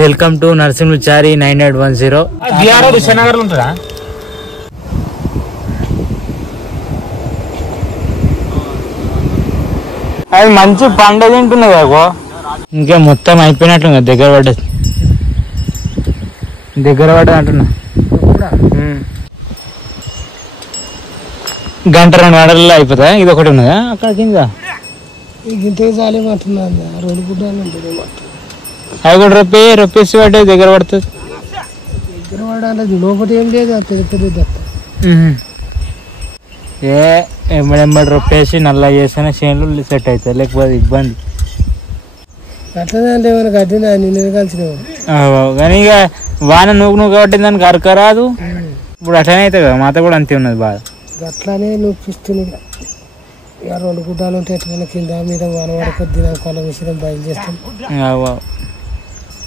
Welcome to Narasimhachari 9810. అది మంచి పండ తింటున్నది అగో. ఇంకా మొత్తం అయిపోయినట్లు దగ్గర పడ్డది అంటున్నా. గంట 2 గంటల్లో అయిపోతా. ఇది ఒకటి ఉన్నదా అక్కడ కింద? అవి కూడా రొప్పేసి పడ్డే దగ్గర పడుతుంది. లోపల ఏం లేదు, ఎంబడి రొప్పేసి నల్ల చేస్తేనే చేనులు సెట్ అవుతాయి, లేకపోతే ఇబ్బంది. అట్లనే అంటే మనకు అడ్డినా నిన్ను కలిసిన కానీ ఇక వాన నువ్వు కాబట్టి దానికి అరకరాదు. ఇప్పుడు అట్లనే అవుతుంది కదా, మాత కూడా అంతే ఉన్నది బాధ. అట్లానే నువ్వు పిస్తున్నాయి. ఇక 2 గుడ్డాలు ఉంటే ఎట్లయినా కింద మీద వాన పడకొద్ది కొల మిషన్ బయలు చేస్తాం.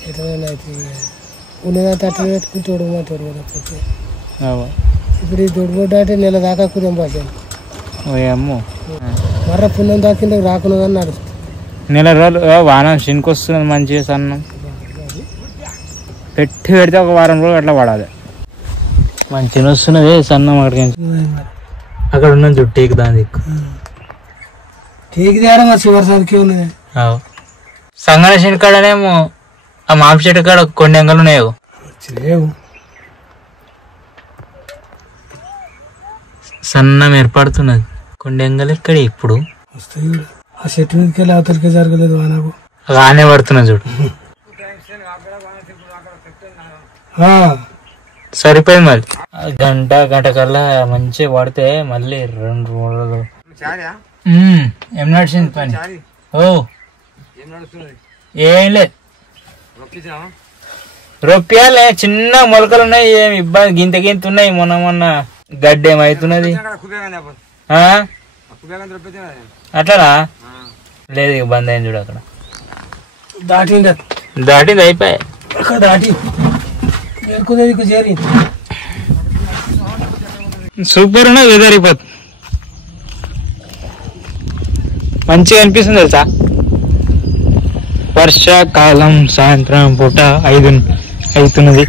ఎట్లయినా అయితే ఉన్నదంతా అట్లా పెట్టుకుని తోడుమంటాడు కదా. ఇప్పుడు ఈ దొడ్డుగొడ్డ అంటే నెల దాకా కుదం భాష మర్ర పుణ్యం దాకిందా రాకుండా కానీ నడుస్తుంది. నెల రోజులు వాన శనికి వస్తుంది మంచిగా సన్నం పెట్టి పెడితే ఒక వారం రోజులు అట్లా పడాలి. మంచిగా వస్తున్నది సన్నం. అక్కడ ఉన్న టేక్ దాని టేక్ తేడా మరి చివరి సరికి ఉన్నది. సంగన శనికాడనేమో ఆ మాపి చెట్టు కాడ కొన్ని ఎంగలు ఉన్నాయో సన్నం ఏర్పడుతున్నది. కొన్ని ఎంగలు ఇక్కడ ఇప్పుడు వస్తాయి. ఆ చెట్టు మీదకి వెళ్ళి అవతలికే జరగలేదు వానకు రానే పడుతున్నది చూడు. సరిపోయింది మరి. గంట కల్లా మంచిగా పడితే మళ్ళీ 2 రోజులు ఏం నడిచింది పని. ఏం లేదు, రొప్పియాలే చిన్న మొలకలు ఉన్నాయి. ఏం ఇబ్బంది గింత ఉన్నాయి. మొన్న గడ్డి ఏమవుతున్నది అట్లనా? లేదు ఇక బంద్ అయింది చూడు. అక్కడ దాటింది అయిపోయాయి. సూపర్ ఉన్నది వెదర్. అయిపోతుంది మంచిగా అనిపిస్తుంది తెలుసా. వర్షాకాలం సాయంత్రం పూట 5 అవుతున్నది.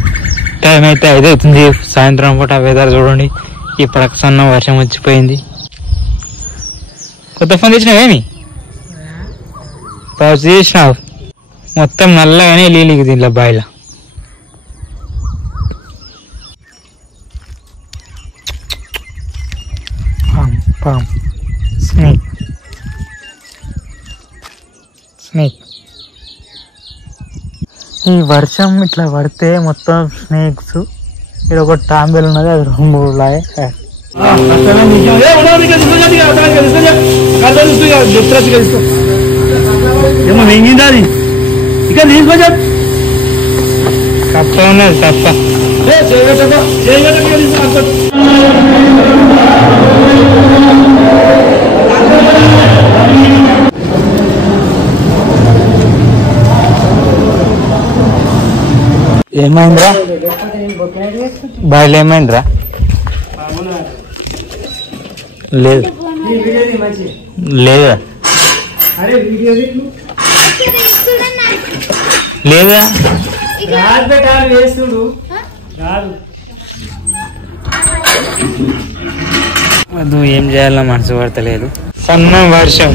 టైం అయితే 5 అవుతుంది. సాయంత్రం పూట వెదర్ చూడండి. ఇప్పుడు సన్న వర్షం వచ్చిపోయింది. కొత్త ఫోన్ తెచ్చినావేమి? పాజ్ చేసినావు మొత్తం నల్లగానే నీళ్ళకి దీంట్లో బాయిల. స్నేక్ ఈ వర్షం ఇట్లా పడితే మొత్తం స్నేక్స్. ఇక్కడ ఒక టాంబెల్ ఉన్నది, అది 2 లాగే. తప్ప ఉన్నది తప్ప. ఏమైందిరా బాయిలు? ఏమైందిరా? లేదు లేదా లేదా అది ఏం చేయాలో మనసు పడతలేదు. సన్న వర్షం,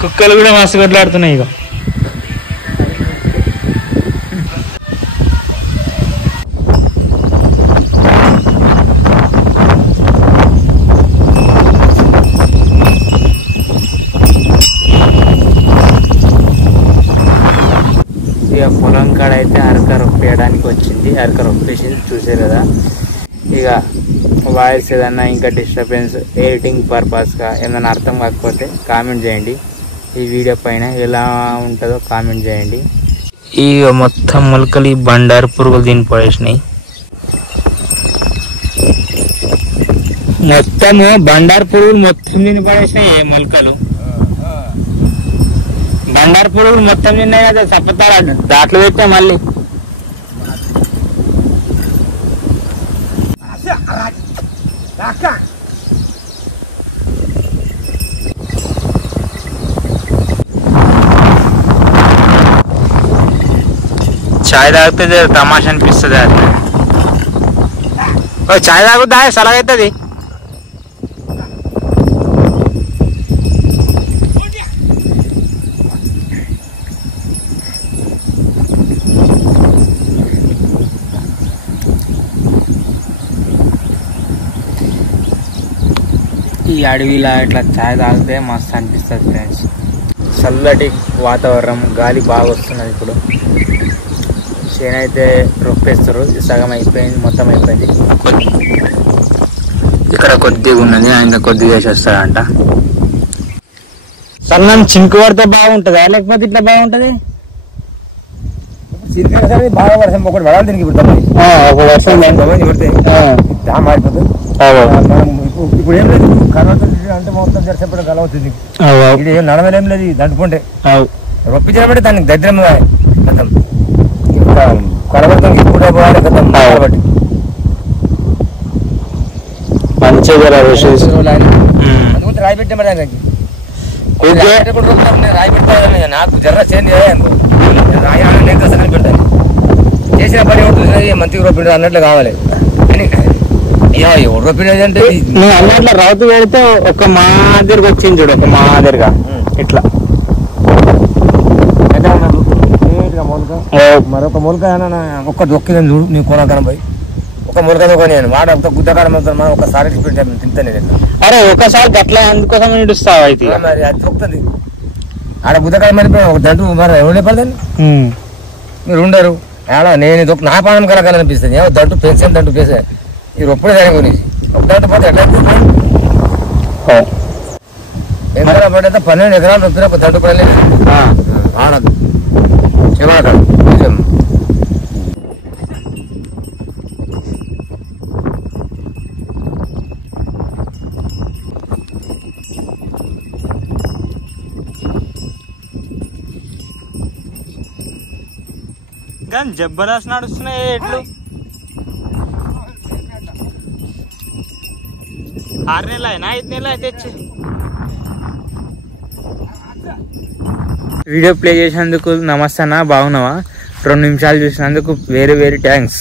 కుక్కలు కూడా మస్తు కొట్లాడుతున్నాయి. ఇక పొలం కాడ అయితే అరక రొప్పేయడానికి వచ్చింది. అరక రొప్పేసింది చూసారు కదా. ఇక వాయిస్ ఏదన్నా ఇంకా డిస్టర్బెన్స్ ఎడిటింగ్ పర్పస్గా ఏదైనా అర్థం కాకపోతే కామెంట్ చేయండి. ఈ వీడియో పైన ఎలా ఉంటుందో కామెంట్ చేయండి. ఇక మొత్తం మొలకలు బండారు పురుగులు దీన్ని పడేసినాయి. మొత్తము బండారు పురుగులు మొత్తం దీన్ని పడేసినాయి. మొలకలు బండారు పురుగులు మొత్తం తిన్నాయి కదా. చప్పతారు దాంట్లో పెట్టా మళ్ళీ. చాయ్ తాగితే తమాషా అనిపిస్తుంది అది. చాయ్ తాగుద్దా సలహవుతుంది. ఈ అడవిలా ఇట్లా చాయ్ తాగితే మస్తు అనిపిస్తుంది ఫ్రెండ్స్. చల్లటి వాతావరణం, గాలి బాగా వస్తున్నది. ఇప్పుడు చేనైతే రొప్పేస్తారు, సగం అయిపోయింది, మొత్తం అయిపోయింది. ఇక్కడ కొద్దిగా ఉన్నది, ఇంకా కొద్దిగా వేసేస్తారంట. సన్నం చింకు పడితే బాగుంటుందా లేకపోతే ఇట్లా బాగుంటది? బాగా వర్షం ఒకటి పడాలి దీనికి. ఒక వర్షం మారిపోతుంది. ఇప్పుడు ఏం లేదు, కలవతో అంటే మొత్తం జరిసేపటి కలవుతుంది. ఇది ఏం నడవలేం లేదు దంటుకుంటే. రొప్పించినప్పుడు దానికి దరిద్రం మొత్తం కలవతం ఇప్పుడే పోవాలి కదా. కాబట్టి మంచిగా అందుకుంటే రాయి పెట్టే మరి దానికి రాయి పెడతా. నాకు జర్ర చేంజ్ రాయి నేను పెడతాను. చేసిన పని ఉంటుంది మంచిగా రొప్పిండు అన్నట్లు కావాలి. రొప్పినది అన్నట్లు రౌతు పెడితే ఒక మాదిరిగా వచ్చింది చూడు, ఒక మాదిరిగా ఇట్లా మరొక మొలక ఒక్క దొక్కిందని చూడు నీ కొనకనం పోయి. ఒక మొలక దొక్కని వాడు ఒక గుద్దకాడ మనం ఒకసారి తింటాను. అరే ఒకసారి గట్లా అందుకోసం నిడుస్తావు అయితే మరి అది దొక్కుతుంది. ఆడ గుద్దకాడ మరి ఒక దంటు మరి ఎవరు పడదండి మీరు ఉండరు. ఆడ నేను నా పానం కలకాలనిపిస్తుంది. ఏమో దంటు పెంచాను, దంటు పేసా ఈ రొప్పుడు దాని గురించి ఒక దంటు పోతే ఎట్లా ఎకరాలు పడితే 12 ఎకరాలు రొప్పిన ఒక దంటు పడలేదు. ఆడదు చెమడకాడు కానీ జబర్దస్త్ నడుస్తున్నాయి ఎట్లు. 6 నెలలు అయినా 5 నెలలు అయితే తెచ్చి వీడియో ప్లే చేసినందుకు నమస్తే అన్న, బాగున్నావా? 2 నిమిషాలు చూసినందుకు వెరీ థ్యాంక్స్.